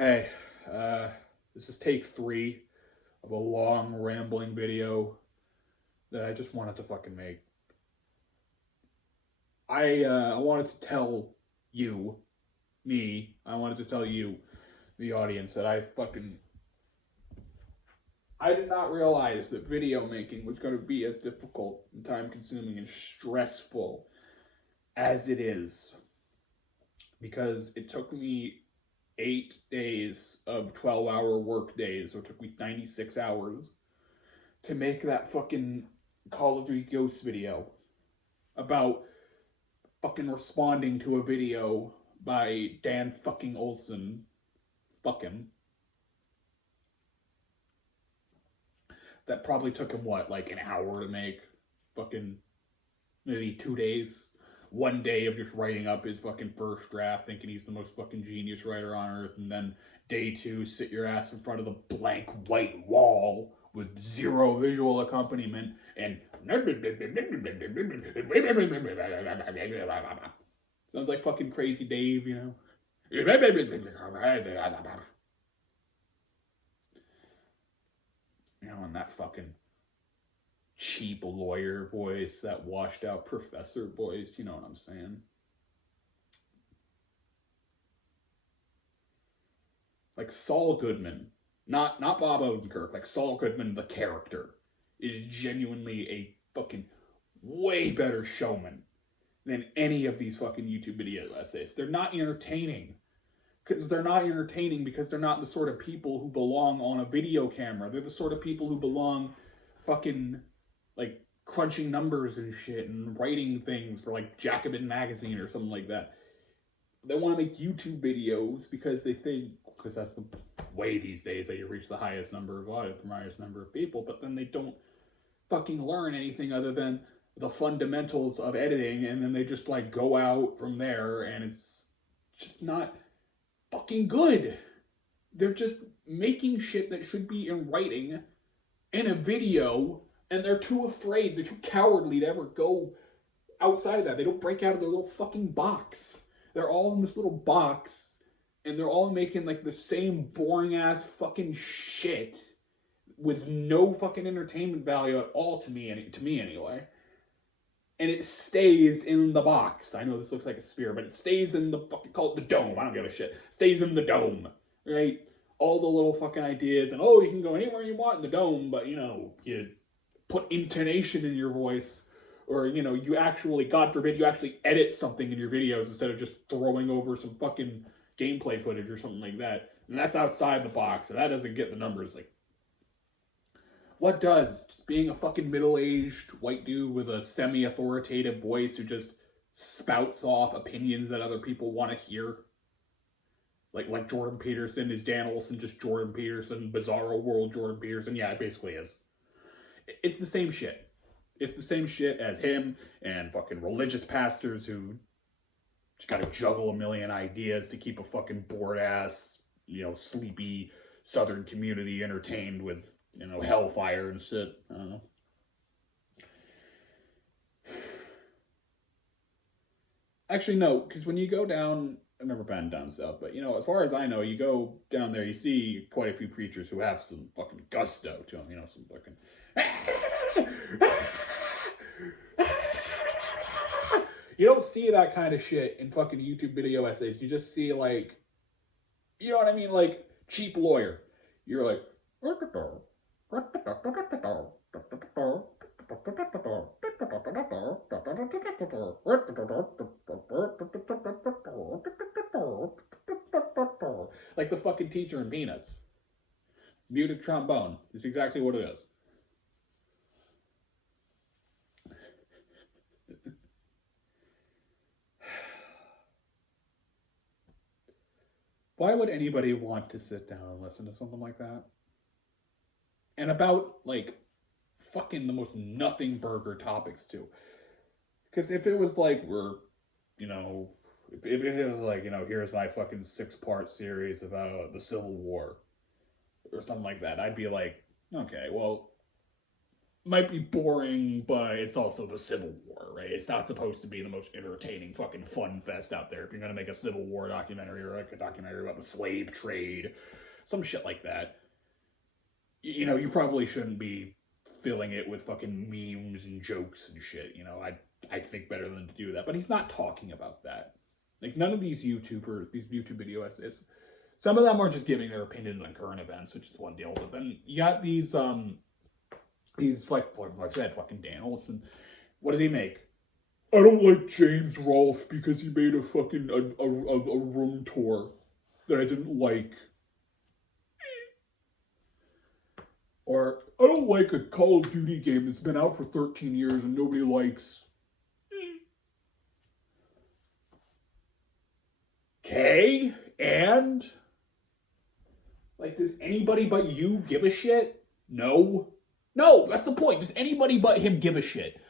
Hey, this is take 3 of a long, rambling video that I just wanted to fucking make. I wanted to tell you, I wanted to tell you, the audience, that I did not realize that video making was going to be as difficult and time consuming and stressful as it is. Because it took me 8 days of 12-hour work days, so it took me 96 hours to make that fucking Call of Duty Ghosts video about fucking responding to a video by Dan fucking Olson. Fuck him. That probably took him, what, like an hour to make? Fucking maybe 2 days? 1 day of just writing up his fucking first draft, thinking he's the most fucking genius writer on earth, and then day 2, sit your ass in front of the blank white wall with zero visual accompaniment and sounds like fucking Crazy Dave, you know. You know, and that fucking cheap lawyer voice, that washed out professor voice, you know what I'm saying? Like Saul Goodman, not Bob Odenkirk, like Saul Goodman, the character, is genuinely a fucking way better showman than any of these fucking YouTube video essays. They're not entertaining. Because they're not the sort of people who belong on a video camera. They're the sort of people who belong fucking like crunching numbers and shit and writing things for like Jacobin magazine or something like that. They want to make YouTube videos because they think, because that's the way these days that you reach the highest number of audience, the highest number of people, but then they don't fucking learn anything other than the fundamentals of editing, and then they just like go out from there, and it's just not fucking good. They're just making shit that should be in writing in a video, and they're too afraid, they're too cowardly to ever go outside of that. They don't break out of their little fucking box. They're all in this little box, and they're all making like the same boring ass fucking shit with no fucking entertainment value at all to me anyway. And it stays in the box. I know this looks like a spear, but it stays in the fucking, call it the dome. I don't give a shit. Stays in the dome, right? All the little fucking ideas, and you can go anywhere you want in the dome, but you put intonation in your voice, or you actually, God forbid, you actually edit something in your videos instead of just throwing over some fucking gameplay footage or something like that. And that's outside the box, and that doesn't get the numbers. Like, what does? Just being a fucking middle-aged white dude with a semi-authoritative voice who just spouts off opinions that other people want to hear. Like Jordan Peterson. Is Dan Olson just Jordan Peterson? Bizarro World Jordan Peterson? Yeah, it basically is. It's the same shit. It's the same shit as him and fucking religious pastors who just gotta juggle a million ideas to keep a fucking bored-ass, sleepy southern community entertained with hellfire and shit. I don't know. Actually, no, because when you go down, I've never been down south, but as far as I know, you go down there, you see quite a few preachers who have some fucking gusto to them, some fucking. You don't see that kind of shit in fucking YouTube video essays. You just see like, you know what I mean? Like, cheap lawyer. You're like, like the fucking teacher in Peanuts. Muted trombone is exactly what it is. Why would anybody want to sit down and listen to something like that? And about, like, fucking the most nothing burger topics, too. Because if it was like, if it was like, here's my fucking 6-part series about the Civil War, or something like that, I'd be like, okay, well, might be boring, but it's also the Civil War, right? It's not supposed to be the most entertaining fucking fun fest out there. If you're gonna make a Civil War documentary or like a documentary about the slave trade, some shit like that, you know, you probably shouldn't be filling it with fucking memes and jokes and shit. You know, I'd think better than to do that. But he's not talking about that. Like none of these YouTubers, these YouTube video essays, some of them are just giving their opinions on current events, which is one deal. But then you got these like I said, fucking Dan Olson. What does he make? I don't like James Rolfe because he made a fucking a room tour that I didn't like. Or, I don't like a Call of Duty game that's been out for 13 years and nobody likes. Okay, and? Like, does anybody but you give a shit? No. No, that's the point. Does anybody but him give a shit?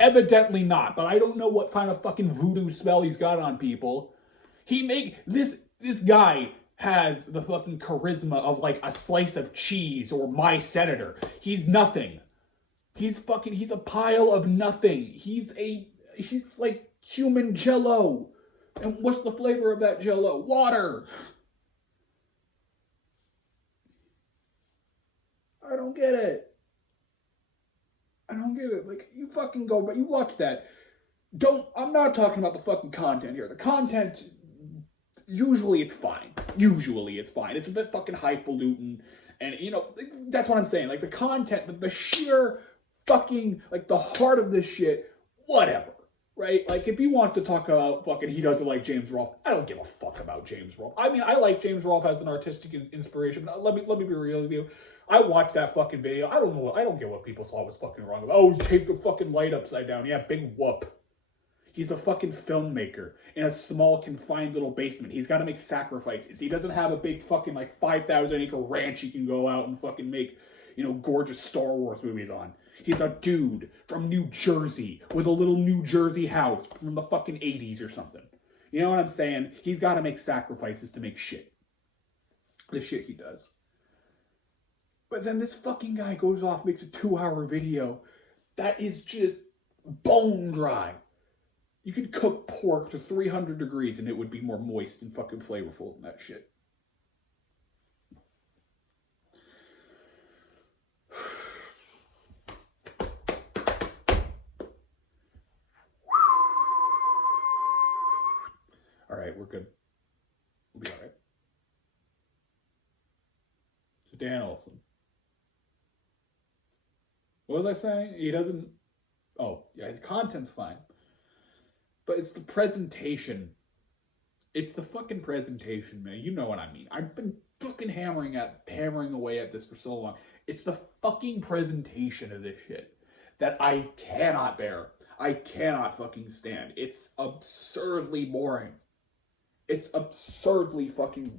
Evidently not, but I don't know what kind of fucking voodoo spell he's got on people. This guy has the fucking charisma of like a slice of cheese or my senator. He's nothing. He's a pile of nothing. He's like human jello. And what's the flavor of that jello? Water. I don't get it. Like, you fucking go, but you watch that. I'm not talking about the fucking content here. The content, usually it's fine. It's a bit fucking highfalutin. And, you know, that's what I'm saying. Like, the content, the sheer fucking, like, the heart of this shit, whatever. Right? Like, if he wants to talk about fucking he doesn't like James Rolfe, I don't give a fuck about James Rolfe. I mean, I like James Rolfe as an artistic inspiration, but let me be real with you. I watched that fucking video. I don't get what people saw was fucking wrong about. Oh, he taped the fucking light upside down. Yeah, big whoop. He's a fucking filmmaker in a small, confined little basement. He's got to make sacrifices. He doesn't have a big fucking, like, 5,000 acre ranch he can go out and fucking make, you know, gorgeous Star Wars movies on. He's a dude from New Jersey with a little New Jersey house from the fucking 80s or something. You know what I'm saying? He's got to make sacrifices to make shit. The shit he does. But then this fucking guy goes off, makes a 2-hour video that is just bone dry. You could cook pork to 300 degrees and it would be more moist and fucking flavorful than that shit. Alright, we're good. We'll be alright. So Dan Olson. What was I saying? He doesn't... Oh, yeah, his content's fine. But it's the presentation. It's the fucking presentation, man. You know what I mean. I've been fucking hammering away at this for so long. It's the fucking presentation of this shit that I cannot bear. I cannot fucking stand. It's absurdly boring. It's absurdly fucking...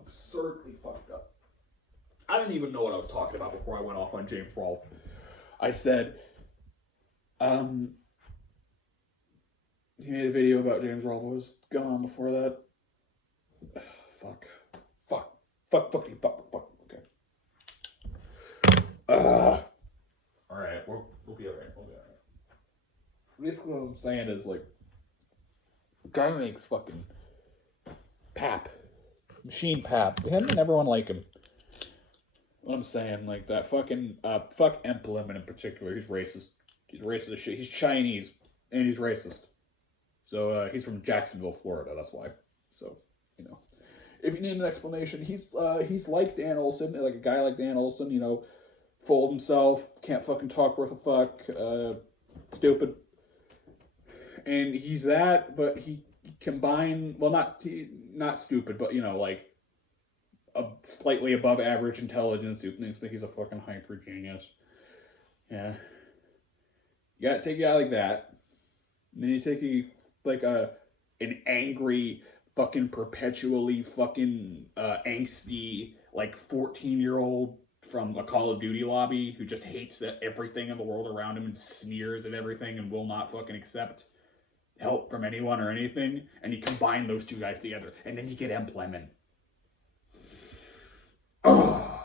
absurdly fucked up. I didn't even know what I was talking about before I went off on James Rolfe. I said, he made a video about James Rolfe. What was going on before that? Fuck. Okay. Alright, we'll be alright. Basically what I'm saying is, like, the guy makes fucking pap. Machine pap. Him and everyone like him. What I'm saying, like, that fucking, fuck Emplem in particular. He's racist. He's racist as shit. He's Chinese, and he's racist. So, he's from Jacksonville, Florida, that's why. So, you know. If you need an explanation, he's like Dan Olson, like a guy like Dan Olson, you know, full of himself, can't fucking talk worth a fuck, stupid. And he's that, but he combined, well, not stupid, but, you know, like, a slightly above average intelligence who thinks that he's a fucking hyper genius. Yeah. You gotta take a guy like that. And then you take an angry, fucking perpetually fucking angsty, like 14-year-old from a Call of Duty lobby who just hates everything in the world around him and sneers at everything and will not fucking accept help from anyone or anything. And you combine those two guys together, and then you get Emplem. Oh,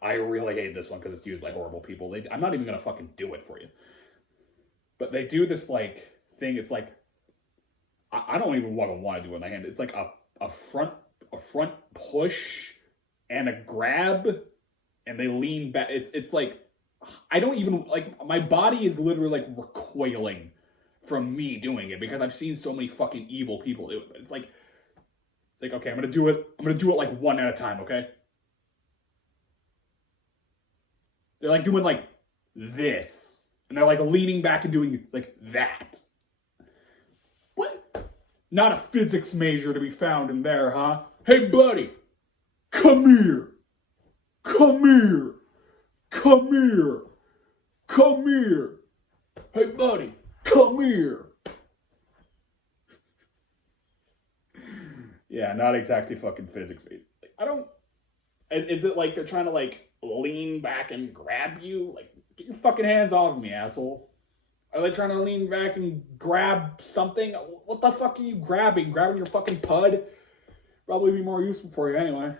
I really hate this one because it's used by horrible people. I'm not even gonna fucking do it for you. But they do this like thing. It's like I don't even want to do it in my hand. It's like a front push and a grab, and they lean back. It's like I don't even like my body is literally like recoiling from me doing it because I've seen so many fucking evil people do it. It's like okay, I'm gonna do it like one at a time. Okay. They're like doing like this. And they're like leaning back and doing like that. What? Not a physics major to be found in there, huh? Hey, buddy. Come here. Come here. Come here. Come here. Hey, buddy. Come here. Yeah, not exactly fucking physics major. Like, I don't... Is it like they're trying to like lean back and grab you? Like, get your fucking hands off me, asshole. Are they trying to lean back and grab something? What the fuck are you grabbing? Grabbing your fucking pud? Probably be more useful for you anyway.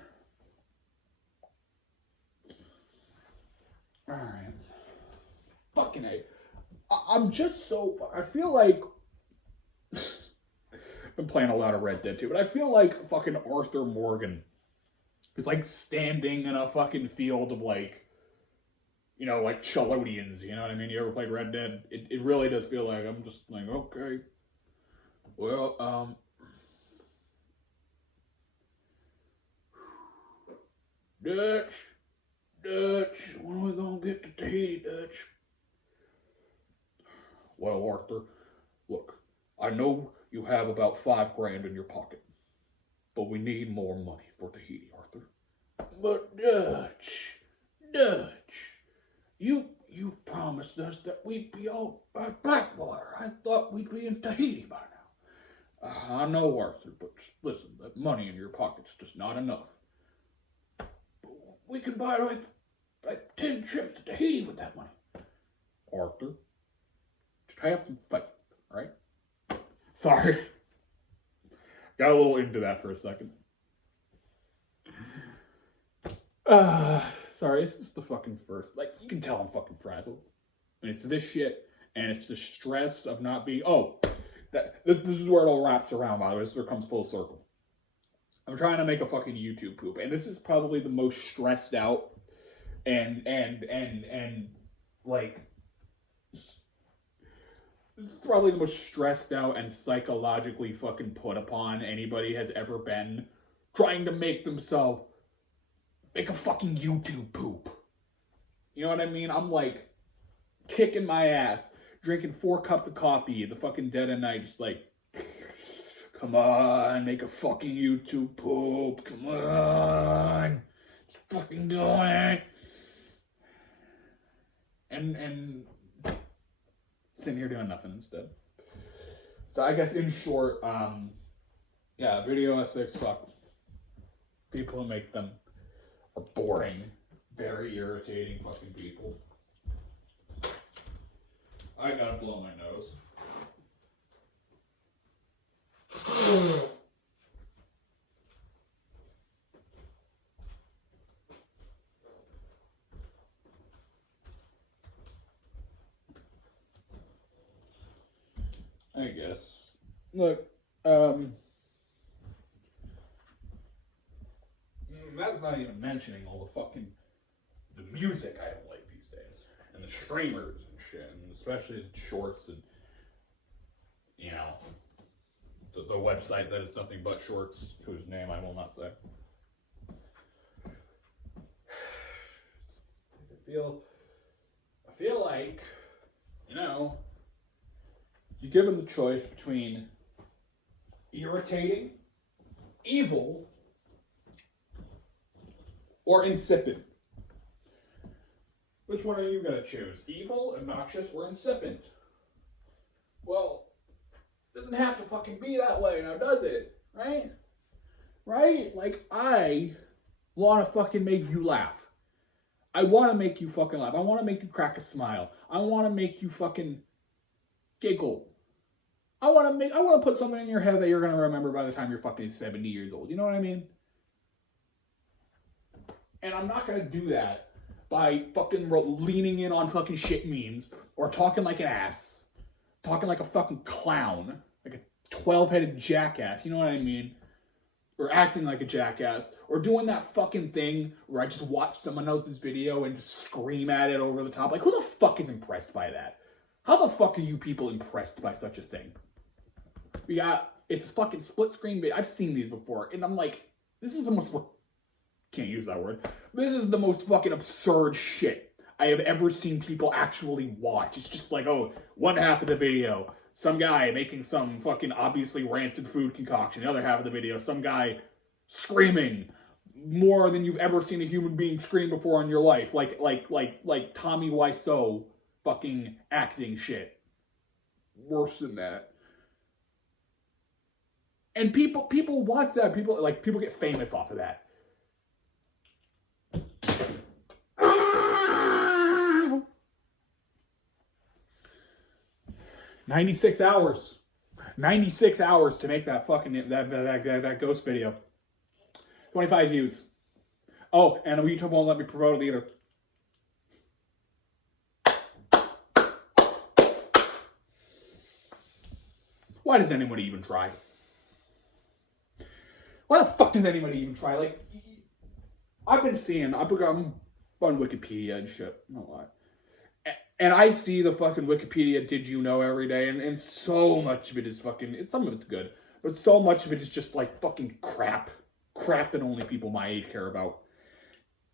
Alright. Fucking A. I'm just so... I feel like... I've been playing a lot of Red Dead too, but I feel like fucking Arthur Morgan is like standing in a fucking field of like, you know, like Chalodians, you know what I mean? You ever played Red Dead? It really does feel like I'm just like, okay, well, Dutch, when are we gonna get to Tahiti, Dutch? Well, Arthur, look, I know you have about $5,000 in your pocket, but we need more money for Tahiti, Arthur. But Dutch, you promised us that we'd be all by Blackwater. I thought we'd be in Tahiti by now. I know, Arthur, but listen, that money in your pocket's just not enough. We can buy like 10 trips to Tahiti with that money. Arthur, just have some faith, right? Sorry. Got a little into that for a second. Sorry, it's just the fucking first. Like, you can tell I'm fucking frazzled. And it's this shit, and it's the stress of not being... Oh, this is where it all wraps around, by the way. This comes full circle. I'm trying to make a fucking YouTube poop, and this is probably the most stressed out and like... This is probably the most stressed out and psychologically fucking put upon anybody has ever been trying to make themselves make a fucking YouTube poop. You know what I mean? I'm like kicking my ass, drinking 4 cups of coffee at the fucking dead of night, just like, come on, make a fucking YouTube poop. Come on. Just fucking do it. And sitting here doing nothing instead. So I guess in short, yeah, video essays suck. People who make them are boring, very irritating fucking people. I gotta blow my nose. I guess. Look, that's not even mentioning all the fucking the music I don't like these days, and the streamers and shit, and especially the shorts and you know the website that is nothing but shorts, whose name I will not say. I feel like, you know, you're given the choice between irritating, evil, or insipid. Which one are you going to choose? Evil, obnoxious, or insipid? Well, it doesn't have to fucking be that way now, does it? Right? Right? Like, I want to fucking make you laugh. I want to make you fucking laugh. I want to make you crack a smile. I want to make you fucking giggle. I want to put something in your head that you're going to remember by the time you're fucking 70 years old. You know what I mean? And I'm not going to do that by fucking leaning in on fucking shit memes, or talking like an ass, talking like a fucking clown, like a 12-headed jackass, you know what I mean? Or acting like a jackass, or doing that fucking thing where I just watch someone else's video and just scream at it over the top. Like, who the fuck is impressed by that? How the fuck are you people impressed by such a thing? It's a fucking split screen video. I've seen these before, and I'm like, this is the most, can't use that word. This is the most fucking absurd shit I have ever seen people actually watch. It's just like, oh, one half of the video, some guy making some fucking obviously rancid food concoction. The other half of the video, some guy screaming more than you've ever seen a human being scream before in your life. Like Tommy Wiseau fucking acting shit. Worse than that. And people watch that. People get famous off of that. 96 hours. 96 hours to make that fucking that ghost video. 25 views. Oh, and YouTube won't let me promote it either. Why does anybody even try? Why the fuck does anybody even try? Like, I'm on Wikipedia and shit. Not a lot. And I see the fucking Wikipedia did you know every day, and so much of it is fucking, some of it's good, but so much of it is just like fucking crap that only people my age care about.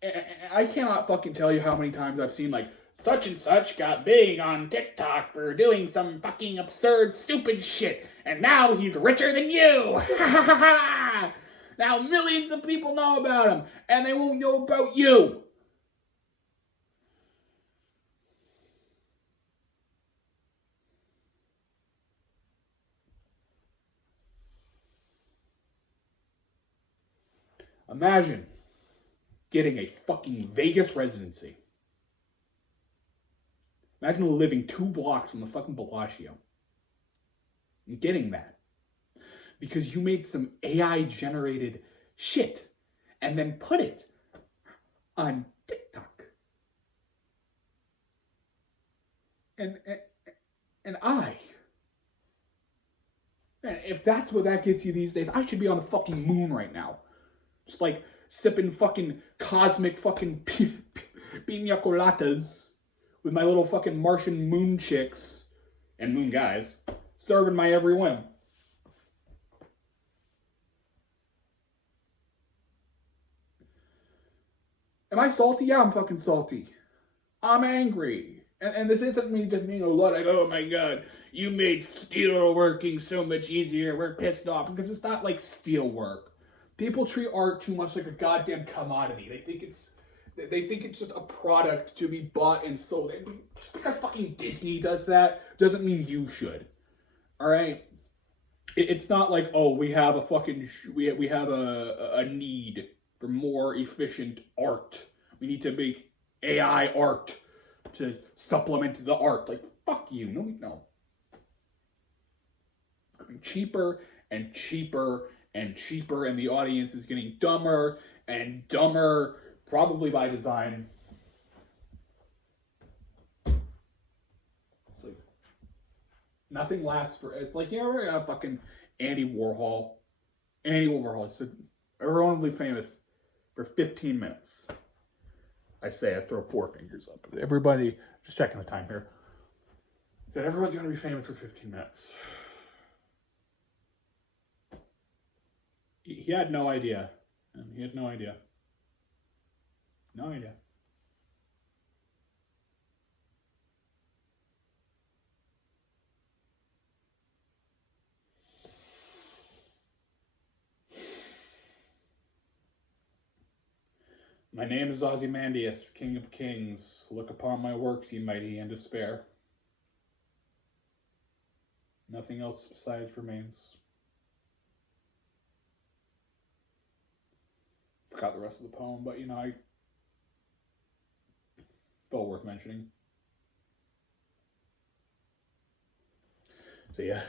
And I cannot fucking tell you how many times I've seen like, such and such got big on TikTok for doing some fucking absurd, stupid shit, and now he's richer than you. Now millions of people know about him, and they won't know about you. Imagine getting a fucking Vegas residency. Imagine living 2 blocks from the fucking Bellagio. And getting that. Because you made some AI-generated shit. And then put it on TikTok. And man, if that's what that gets you these days, I should be on the fucking moon right now. Just like sipping fucking cosmic fucking pina coladas with my little fucking Martian moon chicks and moon guys serving my every whim. Am I salty? Yeah, I'm fucking salty. I'm angry. And this isn't me just being a Luddite. Oh my god, you made steel working so much easier. We're pissed off. Because it's not like steel work. People treat art too much like a goddamn commodity. They think it's just a product to be bought and sold. And just because fucking Disney does that doesn't mean you should. All right? It's not like, oh, we have a fucking we have a need for more efficient art. We need to make AI art to supplement the art. Like, fuck you. No. Cheaper and cheaper and cheaper, and the audience is getting dumber and dumber, probably by design. It's like nothing lasts for. It's like, you know, fucking Andy Warhol. Andy Warhol said, everyone will be famous for 15 minutes. I throw 4 fingers up. Everybody, just checking the time here. Said everyone's going to be famous for 15 minutes. He had no idea. He had no idea. No idea. My name is Ozymandias, King of Kings. Look upon my works, ye mighty, and despair. Nothing else besides remains. Forgot the rest of the poem, but, you know, I felt worth mentioning. So, yeah.